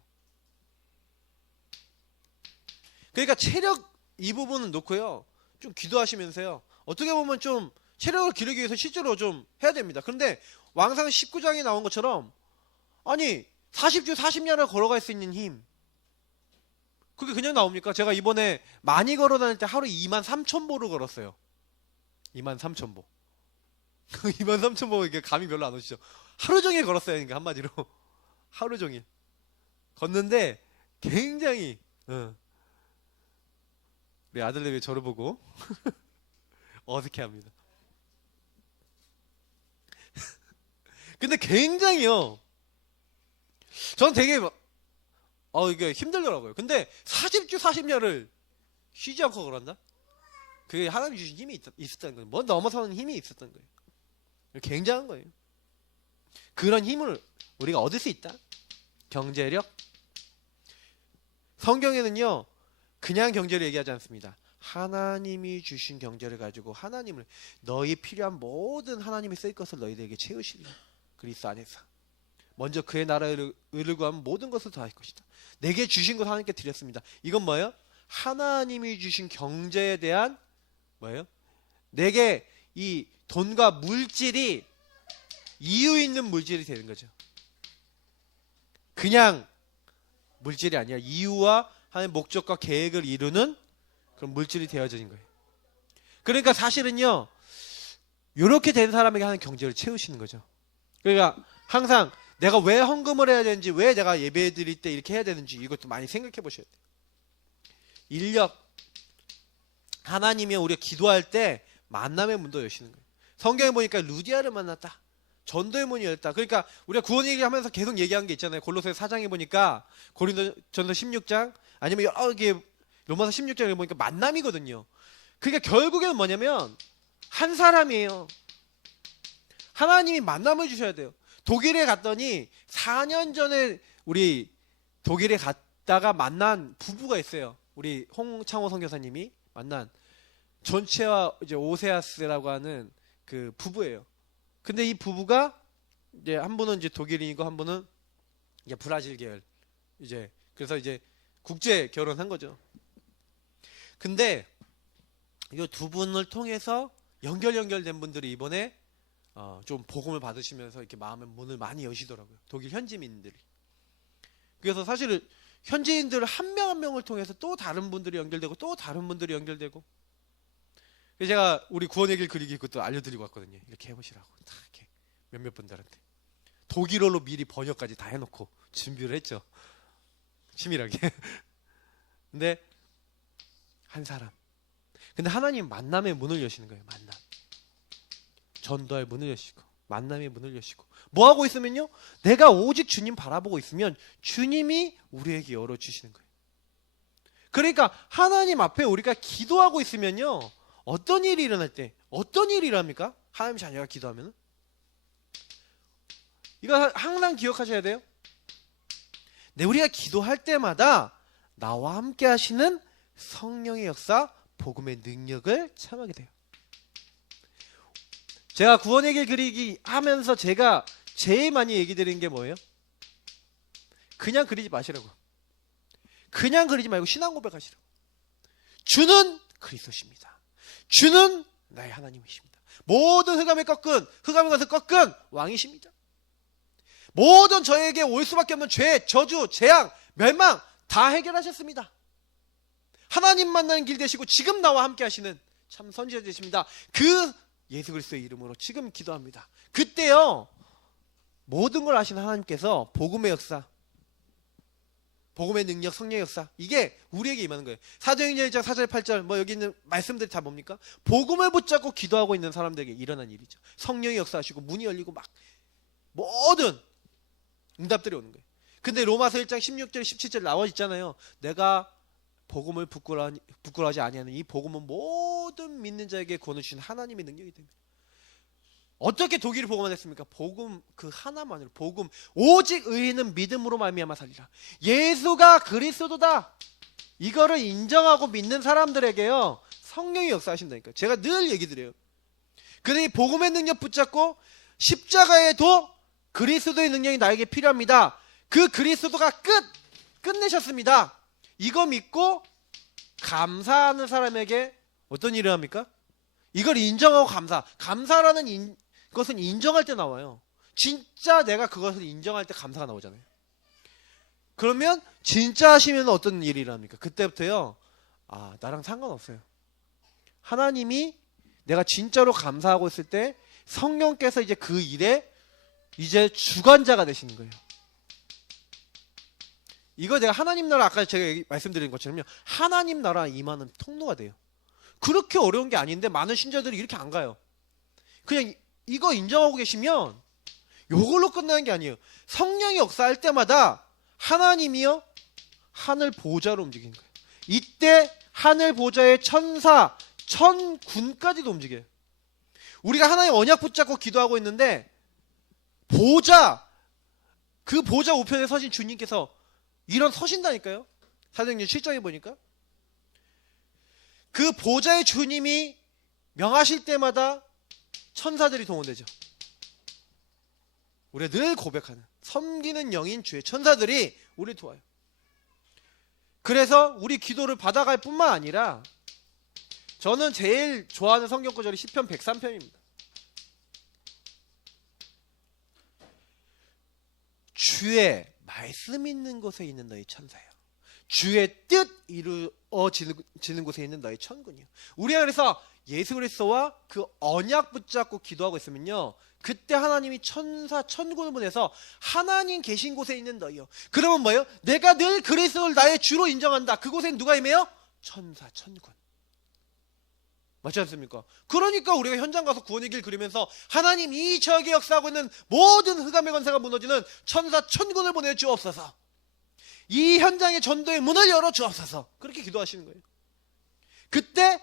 그러니까 체력 이 부분은 놓고요, 좀 기도하시면서요, 어떻게 보면 좀 체력을 기르기 위해서 실제로 좀 해야 됩니다. 그런데 왕상 19장에 나온 것처럼, 아니 40주 40년을 걸어갈 수 있는 힘, 그게 그냥 나옵니까? 제가 이번에 많이 걸어 다닐 때 하루 23,000보를 걸었어요. 23,000보. 23,000보 이게 감이 별로 안 오시죠? 하루 종일 걸었어요. 그러니까 한마디로 하루 종일 걷는데 굉장히 우리 아들내미 저를 보고 어색해합니다. 근데 굉장히요. 저는 되게 이게 힘들더라고요. 근데 40주 40년을 쉬지 않고 걸었나? 그게 하나님 주신 힘이 있었다는 거예요. 뭐 넘어서는 힘이 있었던 거예요. 굉장한 거예요. 그런 힘을 우리가 얻을 수 있다. 경제력. 성경에는요, 그냥 경제를 얘기하지 않습니다. 하나님이 주신 경제를 가지고 하나님을 너희 필요한 모든 하나님이 쓸 것을 너희들에게 채우시리라. 그리스도 안에서 먼저 그의 나라를 의를 구하면 모든 것을 더할 것이다. 내게 주신 것 하나님께 드렸습니다. 이건 뭐예요? 하나님이 주신 경제에 대한 뭐예요? 내게 이 돈과 물질이 이유 있는 물질이 되는 거죠. 그냥 물질이 아니라 이유와 하나님의 목적과 계획을 이루는 그런 물질이 되어진 거예요. 그러니까 사실은요, 이렇게 된 사람에게 하는 경제를 채우시는 거죠. 그러니까 항상 내가 왜 헌금을 해야 되는지, 왜 내가 예배 드릴 때 이렇게 해야 되는지 이것도 많이 생각해 보셔야 돼요. 인력. 하나님이 우리가 기도할 때 만남의 문도 여시는 거예요. 성경에 보니까 루디아를 만났다. 전도의 문이 열렸다. 그러니까 우리가 구원 얘기하면서 계속 얘기한 게 있잖아요. 골로새 4장에 보니까, 고린도전서 16장, 아니면 여러 개 로마서 16장에 보니까 만남이거든요. 그러니까 결국에는 뭐냐면 한 사람이에요. 하나님이 만남을 주셔야 돼요. 독일에 갔더니 4년 전에 우리 독일에 갔다가 만난 부부가 있어요. 우리 홍창호 선교사님이 만난 존체와 이제 오세아스라고 하는 그 부부예요. 근데 이 부부가 이제 한 분은 이제 독일인이고 한 분은 이제 브라질 계열, 이제 그래서 이제 국제 결혼한 거죠. 근데 이 두 분을 통해서 연결된 분들이 이번에 좀 복음을 받으시면서 이렇게 마음의 문을 많이 여시더라고요. 독일 현지민들이. 그래서 사실 현지인들 한 명 한 명을 통해서 또 다른 분들이 연결되고 또 다른 분들이 연결되고. 그래서 제가 우리 구원의 길 그리기 그것도 알려드리고 왔거든요. 이렇게 해보시라고. 다 이렇게 몇몇 분들한테 독일어로 미리 번역까지 다 해놓고 준비를 했죠. 치밀하게. 근데 한 사람. 근데 하나님 만남의 문을 여시는 거예요. 만남. 전도할 문을 여시고 만남의 문을 여시고. 뭐 하고 있으면요, 내가 오직 주님 바라보고 있으면 주님이 우리에게 열어주시는 거예요. 그러니까 하나님 앞에 우리가 기도하고 있으면요, 어떤 일이 일어날 때 어떤 일이 일어납니까? 하나님 자녀가 기도하면 이거 항상 기억하셔야 돼요. 우리가 기도할 때마다 나와 함께 하시는 성령의 역사, 복음의 능력을 체험하게 돼요. 제가 구원의 길 그리기 하면서 제가 제일 많이 얘기 드리는 게 뭐예요? 그냥 그리지 마시라고. 그냥 그리지 말고 신앙 고백하시라고. 주는 그리스도십니다. 주는 나의 하나님이십니다. 모든 흑암의 것을 꺾은 왕이십니다. 모든 저에게 올 수밖에 없는 죄, 저주, 재앙, 멸망 다 해결하셨습니다. 하나님 만나는 길 되시고 지금 나와 함께 하시는 참 선지자 되십니다. 그 예수 그리스도의 이름으로 지금 기도합니다. 그때요, 모든 걸 아시는 하나님께서 복음의 역사, 복음의 능력, 성령의 역사, 이게 우리에게 임하는 거예요. 사도행전 1장 4절 8절 뭐 여기 있는 말씀들이 다 뭡니까? 복음을 붙잡고 기도하고 있는 사람들에게 일어난 일이죠. 성령의 역사하시고 문이 열리고 막 모든 응답들이 오는 거예요. 근데 로마서 1장 16절 17절 나와 있잖아요. 내가 복음을 부끄러워하지 아니하는 이 복음은 모든 믿는 자에게 구원을 주신 하나님의 능력이 됩니다. 어떻게 독일이 복음을 했습니까? 복음 그 하나만으로, 복음 오직 의인은 믿음으로 말미암아 살리라. 예수가 그리스도다. 이거를 인정하고 믿는 사람들에게요, 성령이 역사하신다니까요. 제가 늘 얘기 드려요. 근데 이 복음의 능력 붙잡고 십자가에도 그리스도의 능력이 나에게 필요합니다. 그 그리스도가 끝내셨습니다. 이거 믿고 감사하는 사람에게 어떤 일을 합니까? 이걸 인정하고 감사라는 것은 인정할 때 나와요. 진짜 내가 그것을 인정할 때 감사가 나오잖아요. 그러면 진짜 하시면 어떤 일이 일어납니까? 그때부터요, 나랑 상관없어요. 하나님이 내가 진짜로 감사하고 있을 때 성령께서 이제 그 일에 이제 주관자가 되시는 거예요. 이거 내가 하나님 나라 아까 제가 말씀드린 것처럼요. 하나님 나라 임하는 통로가 돼요. 그렇게 어려운 게 아닌데 많은 신자들이 이렇게 안 가요. 그냥 이거 인정하고 계시면 요걸로 끝나는 게 아니에요. 성령이 역사할 때마다 하나님이요 하늘 보좌로 움직이는 거예요. 이때 하늘 보좌의 천사, 천군까지도 움직여요. 우리가 하나님 언약 붙잡고 기도하고 있는데 보좌, 그 보좌 우편에 서신 주님께서 이런 서신다니까요. 사도행전 7장에 보니까 그 보좌의 주님이 명하실 때마다 천사들이 동원되죠. 우리가 늘 고백하는 섬기는 영인 주의 천사들이 우리를 도와요. 그래서 우리 기도를 받아갈 뿐만 아니라 저는 제일 좋아하는 성경 구절이 시편 103편입니다. 주의 말씀 있는 곳에 있는 너희 천사여, 주의 뜻 이루어지는 곳에 있는 너희 천군이요. 우리가 그래서 예수 그리스도와 그 언약 붙잡고 기도하고 있으면요, 그때 하나님이 천사 천군을 보내서 하나님 계신 곳에 있는 너희요. 그러면 뭐예요? 내가 늘 그리스도를 나의 주로 인정한다. 그곳엔 누가 임해요? 천사 천군. 맞지 않습니까? 그러니까 우리가 현장 가서 구원의 길 그리면서 하나님 이 지역에 역사하고 있는 모든 흑암의 권세가 무너지는 천사 천군을 보내 주옵소서. 이 현장의 전도의 문을 열어 주옵소서. 그렇게 기도하시는 거예요. 그때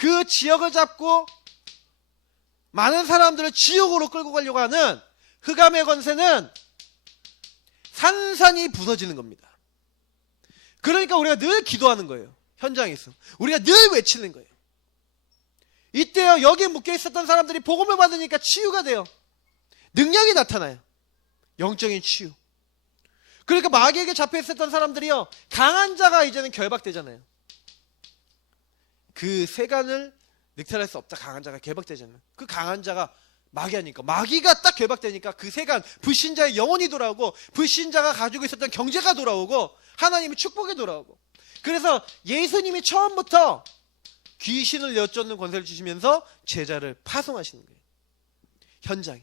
그 지역을 잡고 많은 사람들을 지옥으로 끌고 가려고 하는 흑암의 권세는 산산이 부서지는 겁니다. 그러니까 우리가 늘 기도하는 거예요. 현장에서 우리가 늘 외치는 거예요. 이때요, 여기 묶여 있었던 사람들이 복음을 받으니까 치유가 돼요. 능력이 나타나요. 영적인 치유. 그러니까 마귀에게 잡혀 있었던 사람들이요, 강한 자가 이제는 결박되잖아요. 그 세간을 늑탈할 수 없다. 강한 자가 결박되잖아요. 그 강한 자가 마귀하니까, 마귀가 딱 결박되니까 그 세간, 불신자의 영혼이 돌아오고, 불신자가 가지고 있었던 경제가 돌아오고, 하나님의 축복이 돌아오고. 그래서 예수님이 처음부터 귀신을 여쫓는 권세를 주시면서 제자를 파송하시는 거예요. 현장에.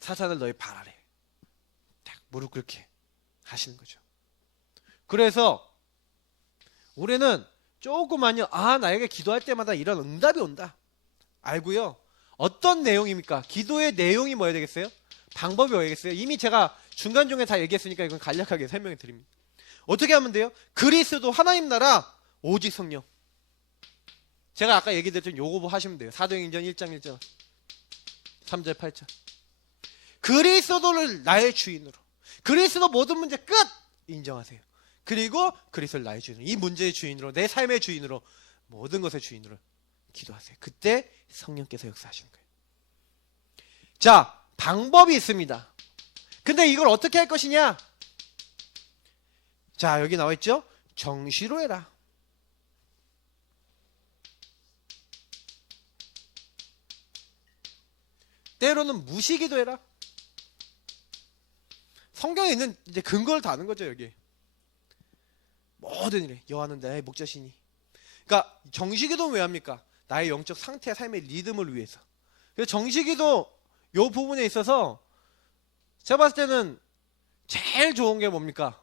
사탄을 너희 발 아래 딱 무릎 꿇게 하시는 거죠. 그래서 우리는 조금만요, 나에게 기도할 때마다 이런 응답이 온다 알고요, 어떤 내용입니까? 기도의 내용이 뭐여야 되겠어요? 방법이 뭐야겠어요? 이미 제가 중간중간에 다 얘기했으니까 이건 간략하게 설명해 드립니다. 어떻게 하면 돼요? 그리스도 하나님 나라 오직 성령. 제가 아까 얘기 드렸던 요거 하시면 돼요. 사도행전 1장 1절 3절 8절. 그리스도를 나의 주인으로, 그리스도 모든 문제 끝 인정하세요. 그리고 그리스도를 나의 주인으로, 이 문제의 주인으로, 내 삶의 주인으로, 모든 것의 주인으로 기도하세요. 그때 성령께서 역사하시는 거예요. 자, 방법이 있습니다. 근데 이걸 어떻게 할 것이냐? 자, 여기 나와 있죠? 정시로 해라. 때로는 무시기도 해라. 성경에 있는 이제 근거를 다 아는 거죠, 여기. 모든 일에 여호와는 나의 목자시니. 그러니까 정시기도는 왜 합니까? 나의 영적 상태, 삶의 리듬을 위해서. 그래서 정시기도 요 부분에 있어서 제가 봤을 때는 제일 좋은 게 뭡니까?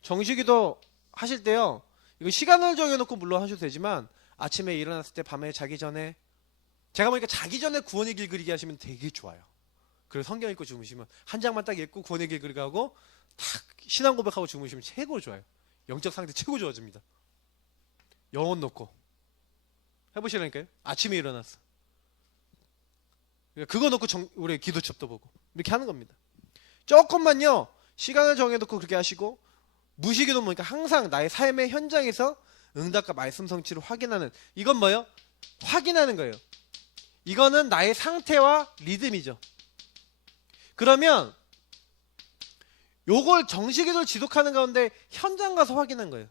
정시기도 하실 때요, 이거 시간을 정해놓고 물론 하셔도 되지만 아침에 일어났을 때, 밤에 자기 전에, 제가 보니까 자기 전에 구원의 길 그리기 하시면 되게 좋아요. 그리고 성경 읽고 주무시면 한 장만 딱 읽고 구원의 길 그리기 하고 탁 신앙 고백하고 주무시면 최고 좋아요. 영적 상태 최고 좋아집니다. 영혼 놓고 해보시라니까요. 아침에 일어났어, 그거 놓고 우리 기도첩도 보고 이렇게 하는 겁니다. 조금만요 시간을 정해놓고 그렇게 하시고, 무시기도 보니까 항상 나의 삶의 현장에서 응답과 말씀 성취를 확인하는, 이건 뭐예요? 확인하는 거예요. 이거는 나의 상태와 리듬이죠. 그러면 요걸 정식기도를 지속하는 가운데 현장 가서 확인한 거예요.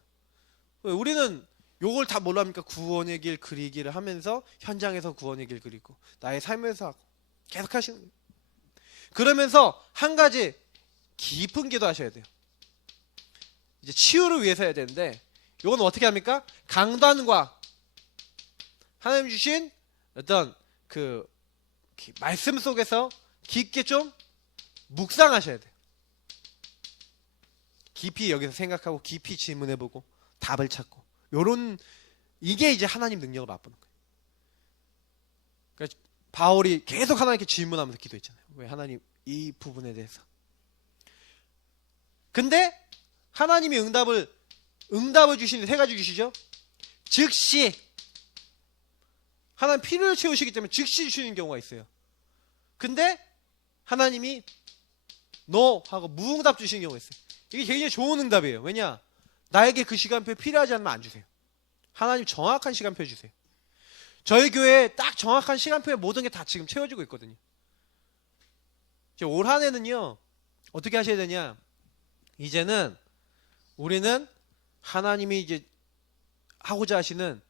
우리는 요걸 다 뭘로 합니까? 구원의 길 그리기를 하면서 현장에서 구원의 길 그리고 나의 삶에서 하고 계속 하시는 거예요. 그러면서 한 가지 깊은 기도 하셔야 돼요. 이제 치유를 위해서 해야 되는데, 요건 어떻게 합니까? 강단과 하나님 주신 어떤 그 말씀 속에서 깊게 좀 묵상하셔야 돼요. 깊이 여기서 생각하고 깊이 질문해보고 답을 찾고 이게 이제 하나님 능력을 맛보는 거예요. 그러니까 바울이 계속 하나님께 질문하면서 기도했잖아요. 왜 하나님 이 부분에 대해서. 근데 하나님이 응답을 주시는데 세 가지 주시죠. 즉시 하나님 필요를 채우시기 때문에 즉시 주시는 경우가 있어요. 근데 하나님이 NO 하고 무응답 주시는 경우가 있어요. 이게 굉장히 좋은 응답이에요. 왜냐? 나에게 그 시간표 필요하지 않으면 안 주세요. 하나님 정확한 시간표 주세요. 저희 교회에 딱 정확한 시간표에 모든 게 다 지금 채워지고 있거든요. 올 한 해는요, 어떻게 하셔야 되냐? 이제는 우리는 하나님이 이제 하고자 하시는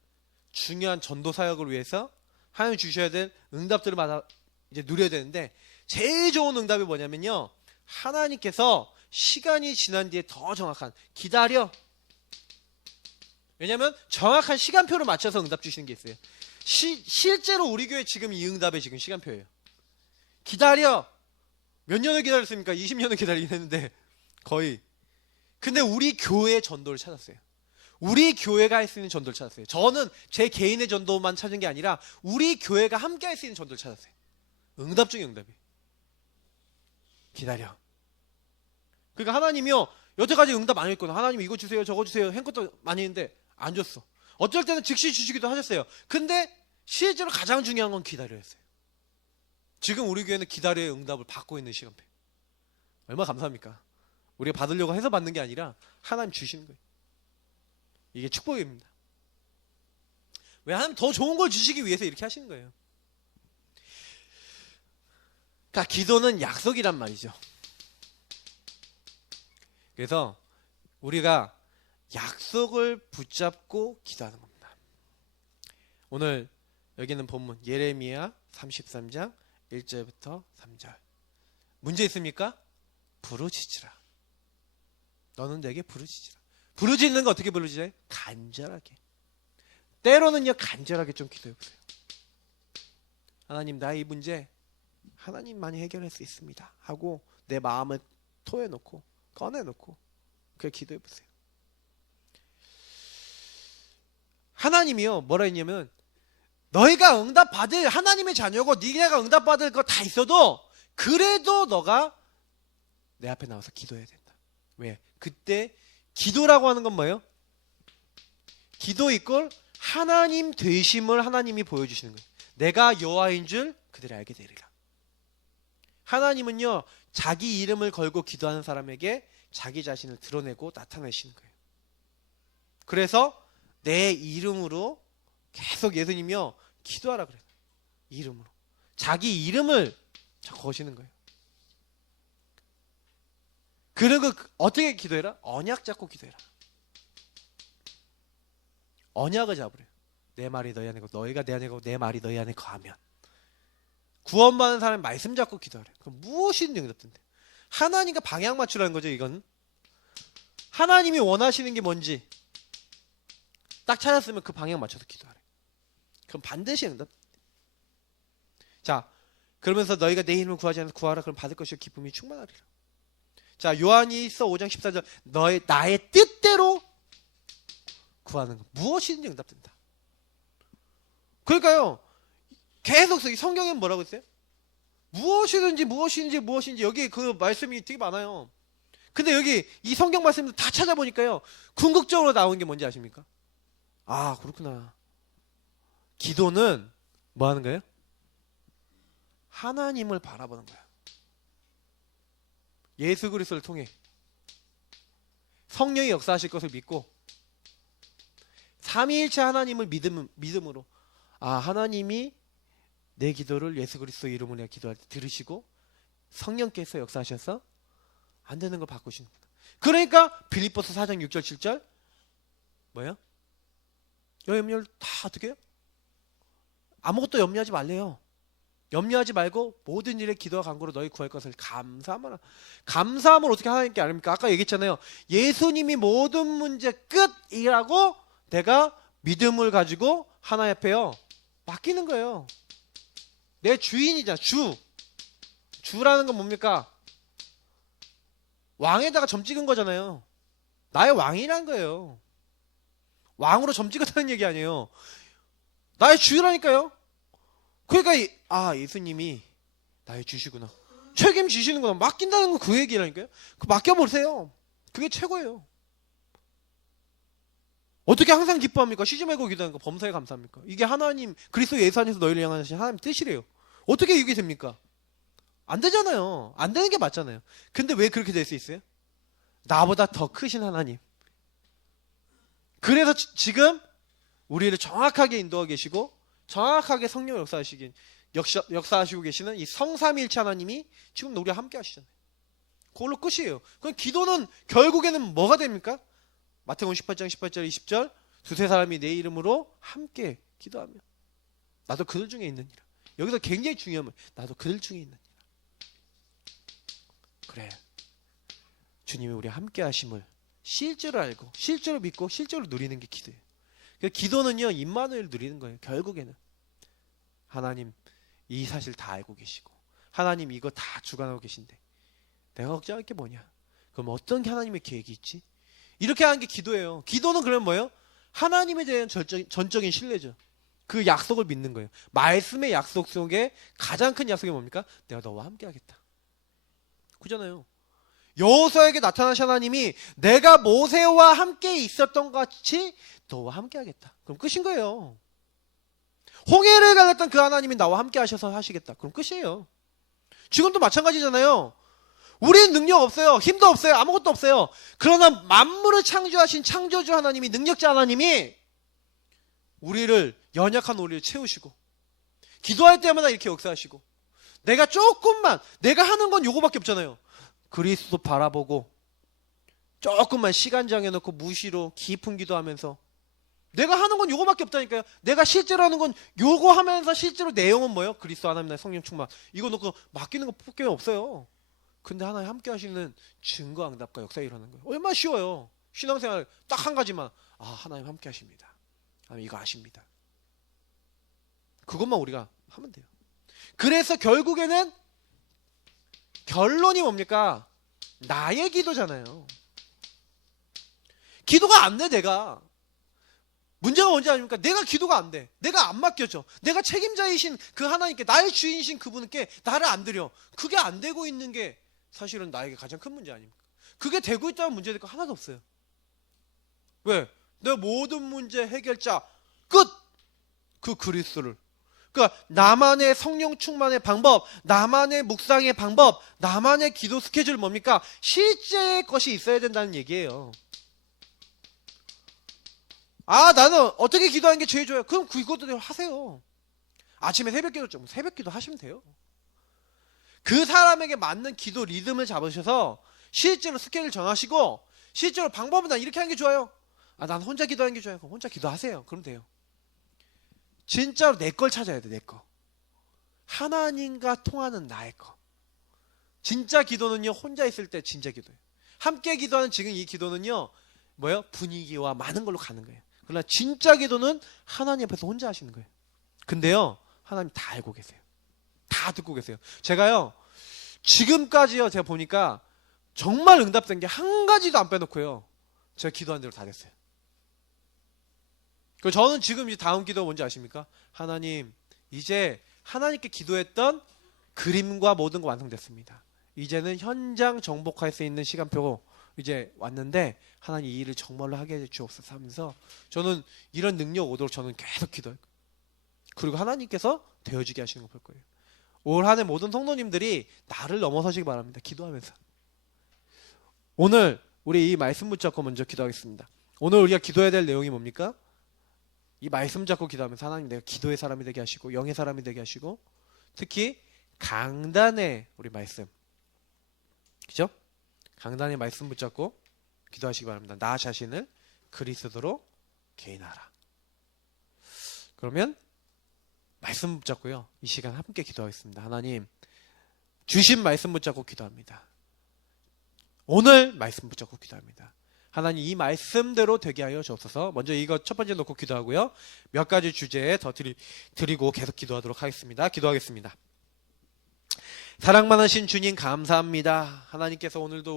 중요한 전도 사역을 위해서 하나님 주셔야 될 응답들을 받아 이제 누려야 되는데, 제일 좋은 응답이 뭐냐면요, 하나님께서 시간이 지난 뒤에 더 정확한 기다려. 왜냐하면 정확한 시간표를 맞춰서 응답 주시는 게 있어요. 실제로 우리 교회 지금 이 응답의 지금 시간표예요. 기다려. 몇 년을 기다렸습니까? 20년을 기다리긴 했는데 거의. 근데 우리 교회의 전도를 찾았어요. 우리 교회가 할 수 있는 전도를 찾았어요. 저는 제 개인의 전도만 찾은 게 아니라 우리 교회가 함께 할 수 있는 전도를 찾았어요. 응답 중에 응답이. 기다려. 그러니까 하나님이요, 여태까지 응답 많이 했거든. 하나님 이거 주세요, 저거 주세요 한 것도 많이 했는데 안 줬어. 어쩔 때는 즉시 주시기도 하셨어요. 근데 실제로 가장 중요한 건 기다려였어요. 지금 우리 교회는 기다려의 응답을 받고 있는 시간표. 얼마나 감사합니까? 우리가 받으려고 해서 받는 게 아니라 하나님 주시는 거예요. 이게 축복입니다. 왜? 하나님 더 좋은 걸 주시기 위해서 이렇게 하시는 거예요. 그러니까 기도는 약속이란 말이죠. 그래서 우리가 약속을 붙잡고 기도하는 겁니다. 오늘 여기 있는 본문 예레미야 33장 1절부터 3절. 문제 있습니까? 부르짖으라. 너는 내게 부르짖으라. 부르짖는 거 어떻게 부르짖어요? 간절하게. 때로는요, 간절하게 좀 기도해보세요. 하나님, 나의 이 문제 하나님만이 해결할 수 있습니다 하고 내 마음을 토해놓고 꺼내놓고 그렇게 기도해보세요. 하나님이요, 뭐라 했냐면, 너희가 응답받을 하나님의 자녀고 네가 응답받을 거 다 있어도 그래도 너가 내 앞에 나와서 기도해야 된다. 왜? 그때 기도라고 하는 건 뭐예요? 기도 이꼴 하나님 되심을 하나님이 보여주시는 거예요. 내가 여호와인 줄 그들이 알게 되리라. 하나님은요, 자기 이름을 걸고 기도하는 사람에게 자기 자신을 드러내고 나타내시는 거예요. 그래서 내 이름으로 계속 예수님이요, 기도하라 그래요. 이름으로. 자기 이름을 거시는 거예요. 그리고 어떻게 기도해라? 언약 잡고 기도해라. 언약을 잡으래요. 내 말이 너희 안에 있고 너희가 내 안에 있고 내 말이 너희 안에 거하면. 구원받는 사람이 말씀 잡고 기도하래. 그럼 무엇이든 응답된대. 하나님과 방향 맞추라는 거죠. 이건 하나님이 원하시는 게 뭔지 딱 찾았으면 그 방향 맞춰서 기도하래. 그럼 반드시 응답. 자, 그러면서 너희가 내 이름을 구하지 않아서 구하라. 그럼 받을 것이요 기쁨이 충만하리라. 자, 요한일서 5장 14절. 나의 뜻대로 구하는 것. 무엇이든지 응답된다. 그러니까요, 계속 성경에는 뭐라고 했어요? 무엇이든지 여기 그 말씀이 되게 많아요. 근데 여기 이 성경 말씀을 다 찾아보니까요, 궁극적으로 나오는 게 뭔지 아십니까? 아, 그렇구나. 기도는 뭐 하는 거예요? 하나님을 바라보는 거예요. 예수 그리스도를 통해 성령이 역사하실 것을 믿고 삼위일체 하나님을 믿음으로, 아, 하나님이 내 기도를 예수 그리스도 이름으로 내가 기도할 때 들으시고 성령께서 역사하셔서 안 되는 걸 바꾸시는구나. 그러니까 빌립보서 4장 6절 7절 뭐예요? 염려를 다 어떻게 해요? 아무것도 염려하지 말래요. 염려하지 말고 모든 일에 기도와 간구로 너희 구할 것을 감사함을. 감사함을 어떻게 하나님께 아닙니까? 아까 얘기했잖아요. 예수님이 모든 문제 끝이라고 내가 믿음을 가지고 하나님 앞에요 맡기는 거예요. 내 주인이잖아. 주라는 건 뭡니까? 왕에다가 점 찍은 거잖아요. 나의 왕이란 거예요. 왕으로 점 찍었다는 얘기 아니에요. 나의 주라니까요. 그러니까 예수님이 나의 주시구나. 책임지시는구나. 맡긴다는 거 그 얘기라니까요. 그 맡겨보세요. 그게 최고예요. 어떻게 항상 기뻐합니까? 쉬지 말고 기도하는 거 범사에 감사합니까? 이게 하나님 그리스도 예수 안에서 너희를 향하신 하나님 뜻이래요. 어떻게 이게 됩니까? 안 되잖아요. 안 되는 게 맞잖아요. 근데 왜 그렇게 될 수 있어요? 나보다 더 크신 하나님. 그래서 지금 우리를 정확하게 인도하고 계시고 정확하게 성령 역사하시고 계시는 이 성삼일체 하나님이 지금 우리와 함께 하시잖아요. 그걸로 끝이에요. 그럼 기도는 결국에는 뭐가 됩니까? 마태복음 18장 18절 20절 두세 사람이 내 이름으로 함께 기도하며 나도 그들 중에 있느니라. 여기서 굉장히 중요한 건 나도 그들 중에 있느니라. 그래. 주님이 우리와 함께 하심을 실제로 알고 실제로 믿고 실제로 누리는 게 기도예요. 기도는요 임마누엘 누리는 거예요. 결국에는 하나님 이 사실 다 알고 계시고 하나님 이거 다 주관하고 계신데 내가 걱정할 게 뭐냐? 그럼 어떤 하나님의 계획이 있지? 이렇게 하는 게 기도예요. 기도는 그러면 뭐예요? 하나님에 대한 전적인 신뢰죠. 그 약속을 믿는 거예요. 말씀의 약속 속에 가장 큰 약속이 뭡니까? 내가 너와 함께 하겠다. 그잖아요. 여호수아에게 나타나신 하나님이 내가 모세와 함께 있었던 것 같이 너와 함께 하겠다. 그럼 끝인 거예요. 홍해를 갈랐던 그 하나님이 나와 함께 하셔서 하시겠다. 그럼 끝이에요. 지금도 마찬가지잖아요. 우리는 능력 없어요. 힘도 없어요. 아무것도 없어요. 그러나 만물을 창조하신 창조주 하나님이 능력자 하나님이 우리를 연약한 우리를 채우시고 기도할 때마다 이렇게 역사하시고 내가 조금만 내가 하는 건 요거밖에 없잖아요. 그리스도 바라보고 조금만 시간 정해놓고 무시로 깊은 기도하면서 내가 하는 건 요거밖에 없다니까요. 내가 실제로 하는 건 요거 하면서 실제로 내용은 뭐예요? 그리스도 하나님 나의 성령 충만. 이거 놓고 맡기는 거 밖에 없어요. 근데 하나님 함께 하시는 증거 응답과 역사가 일어나는 거예요. 얼마나 쉬워요. 신앙생활 딱 한 가지만 하나님 함께 하십니다. 하나님 이거 아십니다. 그것만 우리가 하면 돼요. 그래서 결국에는 결론이 뭡니까? 나의 기도잖아요. 기도가 안 돼. 내가 문제가 뭔지 아닙니까? 내가 기도가 안 돼. 내가 안 맡겨져. 내가 책임자이신 그 하나님께 나의 주인이신 그분께 나를 안 드려. 그게 안 되고 있는 게 사실은 나에게 가장 큰 문제 아닙니까? 그게 되고 있다면 문제될 거 하나도 없어요. 왜? 내 모든 문제 해결자 끝! 그 그리스도를 그러니까 나만의 성령 충만의 방법, 나만의 묵상의 방법, 나만의 기도 스케줄 뭡니까? 실제의 것이 있어야 된다는 얘기예요. 나는 어떻게 기도하는 게 제일 좋아요? 그럼 그것도 하세요. 아침에 새벽기도 좀 새벽기도 하시면 돼요. 그 사람에게 맞는 기도 리듬을 잡으셔서 실제로 스케줄 정하시고 실제로 방법은 난 이렇게 하는 게 좋아요. 난 혼자 기도하는 게 좋아요. 그럼 혼자 기도하세요. 그럼 돼요. 진짜로 내 걸 찾아야 돼. 내 거. 하나님과 통하는 나의 거. 진짜 기도는요 혼자 있을 때 진짜 기도예요. 함께 기도하는 지금 이 기도는요 뭐예요? 분위기와 많은 걸로 가는 거예요. 그러나 진짜 기도는 하나님 앞에서 혼자 하시는 거예요. 근데요 하나님 다 알고 계세요. 다 듣고 계세요. 제가요 지금까지요 제가 보니까 정말 응답된 게 한 가지도 안 빼놓고요 제가 기도한 대로 다 됐어요. 저는 지금 이제 다음 기도가 뭔지 아십니까? 하나님 이제 하나님께 기도했던 그림과 모든 거 완성됐습니다. 이제는 현장 정복할 수 있는 시간표고 이제 왔는데 하나님 이 일을 정말로 하게 해 주옵소서 하면서 저는 이런 능력 오도록 저는 계속 기도해요. 그리고 하나님께서 되어지게 하시는 거 볼 거예요. 올 한 해 모든 성도님들이 나를 넘어서시기 바랍니다. 기도하면서. 오늘 우리 이 말씀 붙잡고 먼저 기도하겠습니다. 오늘 우리가 기도해야 될 내용이 뭡니까? 이 말씀 잡고 기도하면서 하나님 내가 기도의 사람이 되게 하시고 영의 사람이 되게 하시고 특히 강단의 우리 말씀 그죠? 강단의 말씀 붙잡고 기도하시기 바랍니다. 나 자신을 그리스도로 개인하라. 그러면 말씀 붙잡고요 이 시간 함께 기도하겠습니다. 하나님 주신 말씀 붙잡고 기도합니다. 오늘 말씀 붙잡고 기도합니다. 하나님 이 말씀대로 되게 하여 주옵소서. 먼저 이거 첫 번째 놓고 기도하고요. 몇 가지 주제에 더 드리고 계속 기도하도록 하겠습니다. 기도하겠습니다. 사랑 많으신 주님 감사합니다. 하나님께서 오늘도